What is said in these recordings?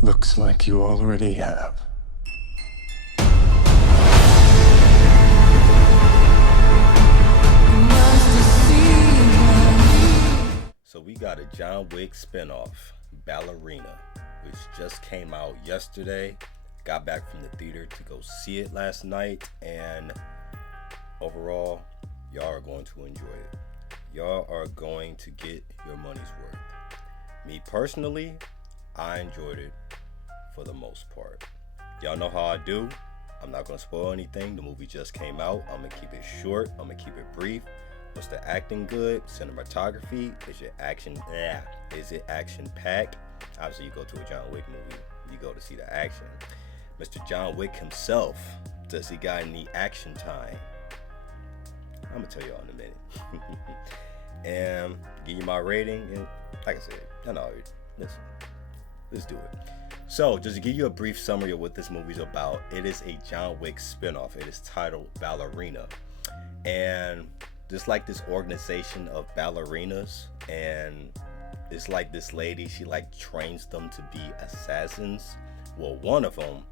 Looks like you already have. So we got a John Wick spinoff, Ballerina, which just came out yesterday. Got back from the theater to go see it last night, and overall, y'all are going to enjoy it. Y'all are going to get your money's worth. Me personally, I enjoyed it for the most part. Y'all know how I do. I'm not gonna spoil anything. The movie just came out. I'm gonna keep it short. I'm gonna keep it brief. Was the acting good? Cinematography? Is it action? Yeah. Is it action packed? Obviously, you go to a John Wick movie, you go to see the action. Mr. John Wick himself, does he got any action time? I'm gonna tell y'all in a minute. And give you my rating. And like I said, I know. Listen, let's do it. So, just to give you a brief summary of what this movie's about, it is a John Wick spinoff. It is titled Ballerina. And just like this organization of ballerinas, and it's like this lady, she like trains them to be assassins. Well, one of them,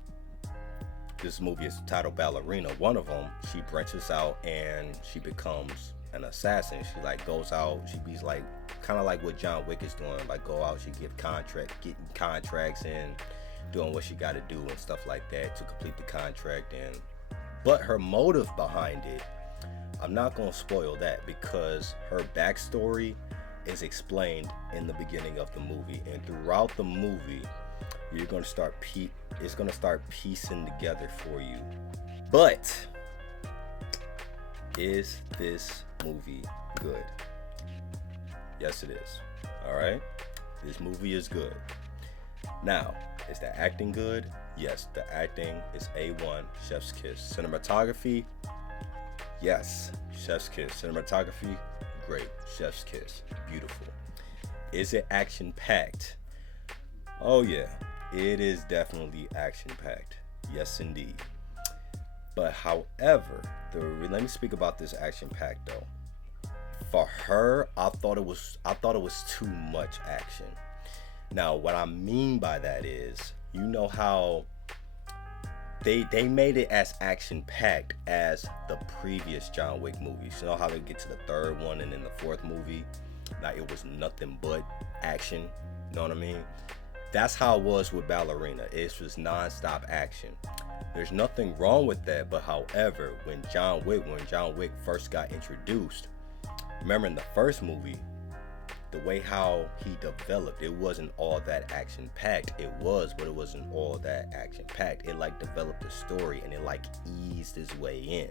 this movie is titled Ballerina. One of them, she branches out and she becomes an assassin. She like goes out, she be like kind of like what John Wick is doing, like go out, she getting contracts and doing what she got to do and stuff like that to complete the contract. And but her motive behind it, I'm not gonna spoil that, because her backstory is explained in the beginning of the movie, and throughout the movie you're gonna start it's gonna start piecing together for you. But is this movie good? Yes, it is. All right, this movie is good. Now, is the acting good? Yes, the acting is A1, chef's kiss. Cinematography, yes, chef's kiss. Cinematography, great, chef's kiss, beautiful. Is it action packed? Oh yeah, it is definitely action packed. Yes, indeed. But however, let me speak about this action pack though. For her, I thought it was too much action. Now, what I mean by that is, you know how they made it as action packed as the previous John Wick movies. You know how they get to the third one and then the fourth movie, now it was nothing but action. You know what I mean? That's how it was with Ballerina. It was non-stop action. There's nothing wrong with that, but however, when John Wick first got introduced, remember in the first movie, the way how he developed, it wasn't all that action packed. It was, but it wasn't all that action packed. It like developed a story and it like eased its way in.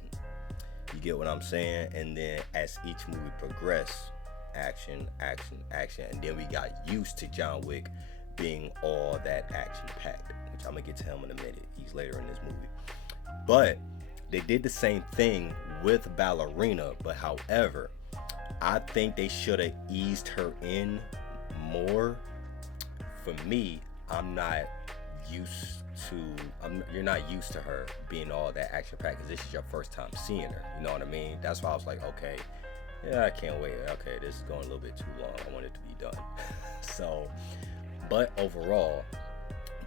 You get what I'm saying? And then as each movie progressed, action, and then we got used to John Wick being all that action packed, which I'm gonna get to him in a minute. He's later in this movie. But they did the same thing with Ballerina, but however, I think they should have eased her in more. For me, you're not used to her being all that action packed, because this is your first time seeing her. You know what I mean? That's why I was like, okay, yeah, I can't wait. Okay, this is going a little bit too long. I want it to be done. So, but overall,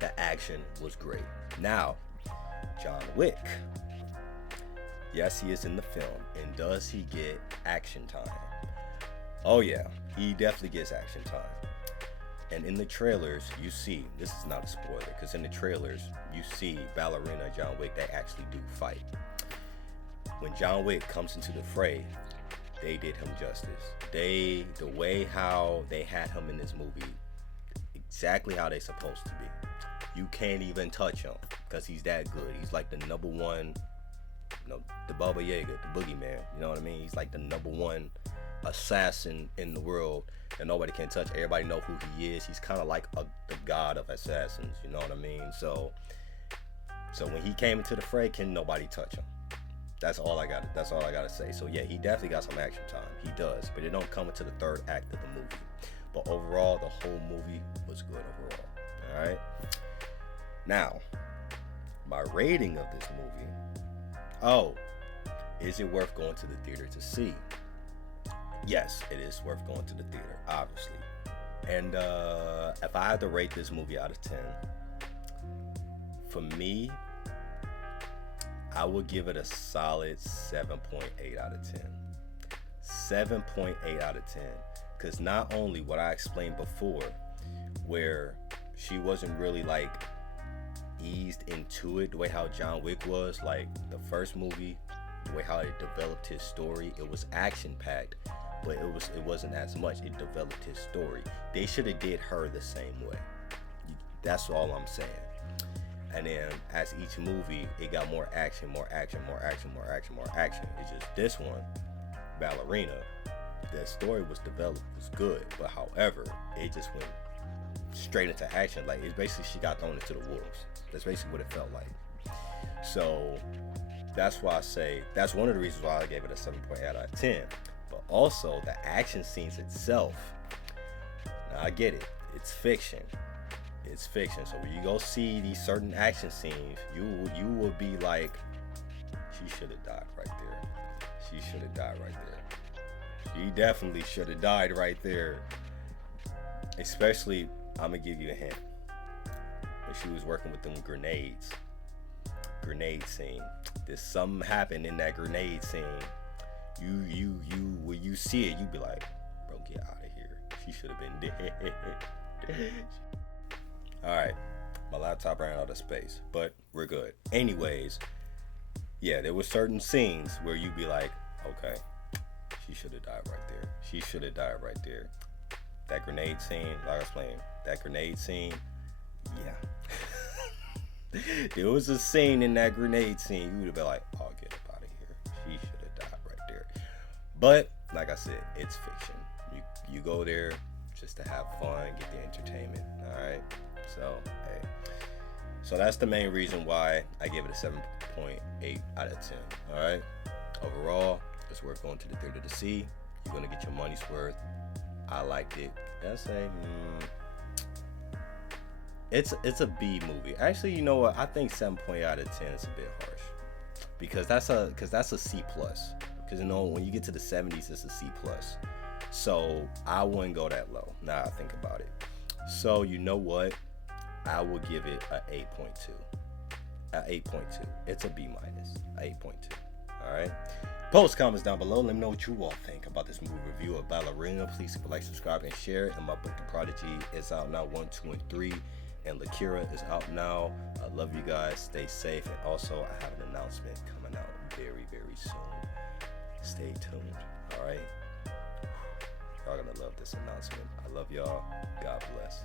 the action was great. Now, John Wick. Yes, he is in the film, and does he get action time? Oh yeah, he definitely gets action time. And in the trailers, you see, this is not a spoiler, because in the trailers, you see Ballerina and John Wick, they actually do fight. When John Wick comes into the fray, they did him justice. The way how they had him in this movie, exactly how they supposed to be. You can't even touch him, because he's that good. He's like the number one, the Baba Yaga, the boogeyman. You know what I mean? He's like the number one assassin in the world that nobody can touch. Everybody know who he is. He's kind of like the god of assassins. You know what I mean? So when he came into the fray, can nobody touch him? That's all I gotta say. So yeah, he definitely got some action time. He does, but it don't come into the third act of the movie. But overall, the whole movie was good overall. All right. Now, my rating of this movie. Oh, is it worth going to the theater to see? Yes, it is worth going to the theater, obviously. And if I had to rate this movie out of 10, For me, I would give it a solid 7.8 out of 10. 7.8 out of 10. Because not only what I explained before, where she wasn't really like eased into it the way how John Wick was, like the first movie, the way how it developed his story, it was action packed, but it wasn't as much. It developed his story. They should have did her the same way. That's all I'm saying. And then as each movie, it got more action, more action, more action, more action, more action. It's just this one, Ballerina, the story was developed, was good, but however, it just went straight into action. Like, it's basically she got thrown into the wolves. That's basically what it felt like. So that's why I say that's one of the reasons why I gave it a 7.8 out of 10. But also the action scenes itself. Now I get it, it's fiction. It's fiction. So when you go see these certain action scenes, you will be like, she should have died right there. She should have died right there. She definitely should have died right there. Especially, I'm gonna give you a hint. When she was working with them grenades, grenade scene. There's something happened in that grenade scene. You when you see it, you be like, bro, get out of here. She should have been dead. Alright, my laptop ran out of space, but we're good. Anyways, yeah, there were certain scenes where you'd be like, okay, she should have died right there. She should have died right there. That grenade scene, like I was playing, that grenade scene, yeah. There was a scene in that grenade scene, you would have been like, oh, get up out of here. She should have died right there. But, like I said, it's fiction. You go there just to have fun, get the entertainment, alright? So, hey. So that's the main reason why I gave it a 7.8 out of 10, alright? Overall, it's worth going to the theater to see. You're going to get your money's worth. I liked it. I say, it's a B movie. Actually, you know what? I think 7.8 out of 10 is a bit harsh, because that's a C plus. Because, you know, when you get to the 70s, it's a C plus. So I wouldn't go that low. Now I think about it. So you know what? I will give it a 8.2. A 8.2. It's a B minus. A 8.2. All right. Post comments down below. Let me know what you all think about this movie review of Ballerina. Please like, subscribe, and share. And my book, The Prodigy, is out now. 1, 2, and 3. And Lakira is out now. I love you guys. Stay safe. And also, I have an announcement coming out very, very soon. Stay tuned. All right. Y'all gonna love this announcement. I love y'all. God bless.